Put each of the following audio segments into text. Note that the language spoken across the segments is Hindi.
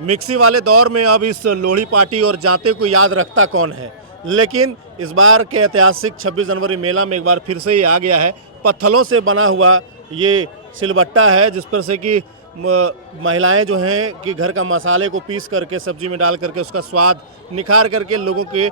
मिक्सी वाले दौर में अब इस लोहड़ी पार्टी और जाते को याद रखता कौन है। लेकिन इस बार के ऐतिहासिक 26 जनवरी मेला में एक बार फिर से ही आ गया है। पत्थरों से बना हुआ ये सिलबट्टा है जिस पर से कि महिलाएं जो हैं कि घर का मसाले को पीस करके सब्जी में डाल करके उसका स्वाद निखार करके लोगों के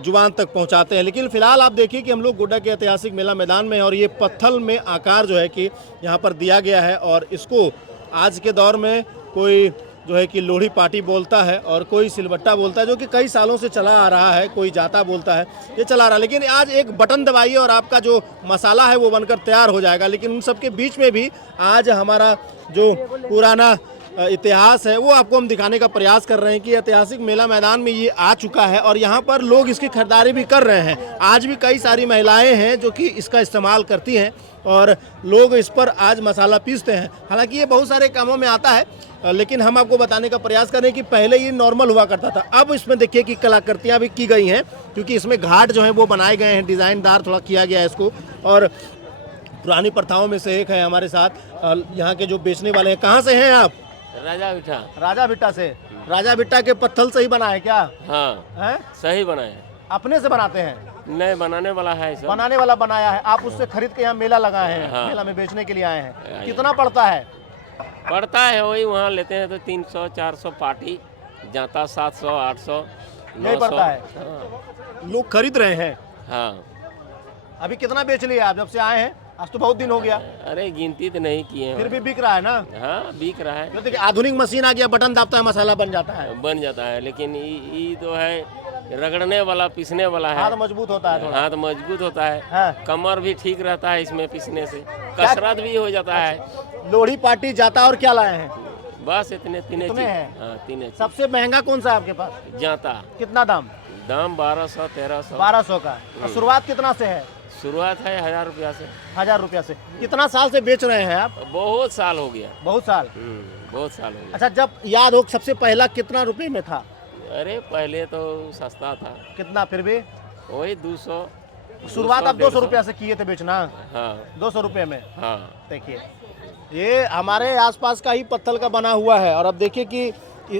जुबान तक पहुंचाते हैं। लेकिन फिलहाल आप देखिए कि हम लोग गोड्डा के ऐतिहासिक मेला मैदान में हैं और ये पत्थर में आकार जो है कि यहाँ पर दिया गया है और इसको आज के दौर में कोई जो है कि लोहड़ी पार्टी बोलता है और कोई सिलबट्टा बोलता है, जो कि कई सालों से चला आ रहा है। कोई जाता बोलता है, ये चला आ रहा है। लेकिन आज एक बटन दबाइए और आपका जो मसाला है वो बनकर तैयार हो जाएगा। लेकिन उन सब के बीच में भी आज हमारा जो पुराना इतिहास है वो आपको हम दिखाने का प्रयास कर रहे हैं कि ऐतिहासिक मेला मैदान में ये आ चुका है और यहाँ पर लोग इसकी खरीदारी भी कर रहे हैं। आज भी कई सारी महिलाएं हैं जो कि इसका इस्तेमाल करती हैं और लोग इस पर आज मसाला पीसते हैं। हालांकि ये बहुत सारे कामों में आता है, लेकिन हम आपको बताने का प्रयास करें कि पहले ये नॉर्मल हुआ करता था। अब इसमें देखिए कि कलाकृतियाँ भी की गई हैं, क्योंकि इसमें घाट जो है वो बनाए गए हैं, डिज़ाइनदार थोड़ा किया गया है इसको। और पुरानी प्रथाओं में से एक है हमारे साथ यहाँ के जो बेचने वाले हैं। कहाँ से हैं आप? राजा बिठा। राजा बिट्टा से। राजा बिट्टा के पत्थर से ही बना है क्या? हाँ है? सही बनाए। अपने से बनाते हैं? नहीं, बनाने वाला है सब। बनाने वाला बनाया है। आप उससे खरीद के यहाँ मेला लगाए हैं? हाँ। मेला में बेचने के लिए आए हैं। कितना पड़ता है? पड़ता है वही, वहाँ लेते हैं तो 300-400 पार्टी, जाता 700-800 यही पड़ता है। हाँ। लोग खरीद रहे हैं। हाँ। अभी कितना बेच लिया आप जब से आए हैं? आज तो बहुत दिन हो गया। अरे गिनती तो नहीं किए फिर हैं। भी बिक रहा है ना? हाँ बिक रहा है। तो देखिए आधुनिक मशीन आ गया, बटन दाबता है, मसाला बन जाता है। बन जाता है, लेकिन ये तो है रगड़ने वाला, पीसने वाला है। हाथ मजबूत होता है थोड़ा। हाथ मजबूत होता है। हाँ। कमर भी ठीक रहता है इसमें पीसने से, कसरत भी हो जाता है। लोहड़ी पार्टी जाता और क्या लाए हैं? बस इतने तीन इतने चीज। हैं? हाँ तीन चीज। सबसे महंगा कौन सा है आपके पास? जाता कितना दाम? दाम 1200-1300। 1200 का। और शुरुआत कितना से है? शुरुआत है 1000 रुपया से। 1000 रुपया से। कितना साल से बेच रहे हैं आप? बहुत साल हो गया। बहुत साल। बहुत साल हो गया। अच्छा, जब याद हो सबसे पहला कितना रुपए में था? अरे पहले तो सस्ता था। कितना फिर भी? वही 200। शुरुआत आप 200 रुपया से किए थे बेचना? हाँ 200 रुपये में। हाँ। देखिए ये हमारे आसपास का ही पत्थर का बना हुआ है और अब देखिए कि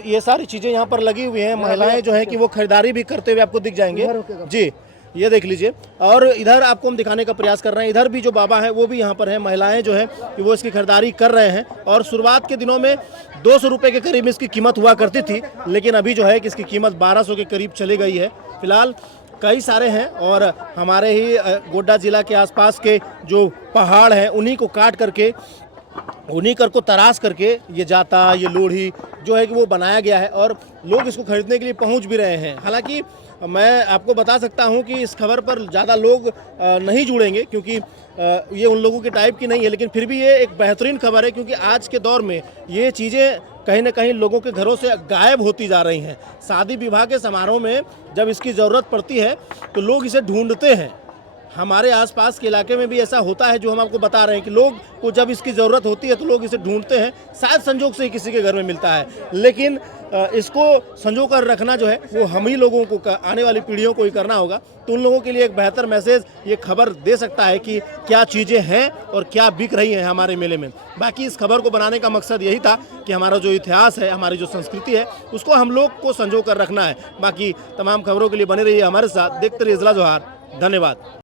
ये सारी चीजें यहाँ पर लगी हुई हैं। महिलाएं जो है कि वो खरीदारी भी करते हुए आपको दिख जाएंगे जी। ये देख लीजिए। और इधर आपको हम दिखाने का प्रयास कर रहे हैं, इधर भी जो बाबा है वो भी यहाँ पर है। महिलाएं जो है कि वो इसकी खरीदारी कर रहे हैं और शुरुआत के दिनों में 200 रुपये के करीब इसकी कीमत हुआ करती थी, लेकिन अभी जो है कि इसकी कीमत 1200 के करीब चली गई है। फिलहाल कई सारे हैं और हमारे ही गोड्डा जिला के आसपास के जो पहाड़ हैं उन्हीं को काट करके, उन्हीं कर को तराश करके ये जाता, ये लोहड़ी जो है कि वो बनाया गया है और लोग इसको खरीदने के लिए पहुंच भी रहे हैं। हालांकि मैं आपको बता सकता हूं कि इस खबर पर ज़्यादा लोग नहीं जुड़ेंगे, क्योंकि ये उन लोगों के टाइप की नहीं है। लेकिन फिर भी ये एक बेहतरीन खबर है, क्योंकि आज के दौर में ये चीज़ें कहीं ना कहीं लोगों के घरों से गायब होती जा रही हैं। शादी विवाह के समारोह में जब इसकी ज़रूरत पड़ती है तो लोग इसे ढूंढते हैं। हमारे आसपास के इलाके में भी ऐसा होता है जो हम आपको बता रहे हैं कि लोग को जब इसकी ज़रूरत होती है तो लोग इसे ढूंढते हैं। शायद संजोग से ही किसी के घर में मिलता है, लेकिन इसको संजो कर रखना जो है वो हम ही लोगों को, आने वाली पीढ़ियों को ही करना होगा। तो उन लोगों के लिए एक बेहतर मैसेज ये खबर दे सकता है कि क्या चीज़ें हैं और क्या बिक रही हैं हमारे मेले में। बाकी इस खबर को बनाने का मकसद यही था कि हमारा जो इतिहास है, हमारी जो संस्कृति है, उसको हम लोग को संजो कर रखना है। बाकी तमाम खबरों के लिए बने रहिए हमारे साथ, देखते रहिए इजला जोहार। धन्यवाद।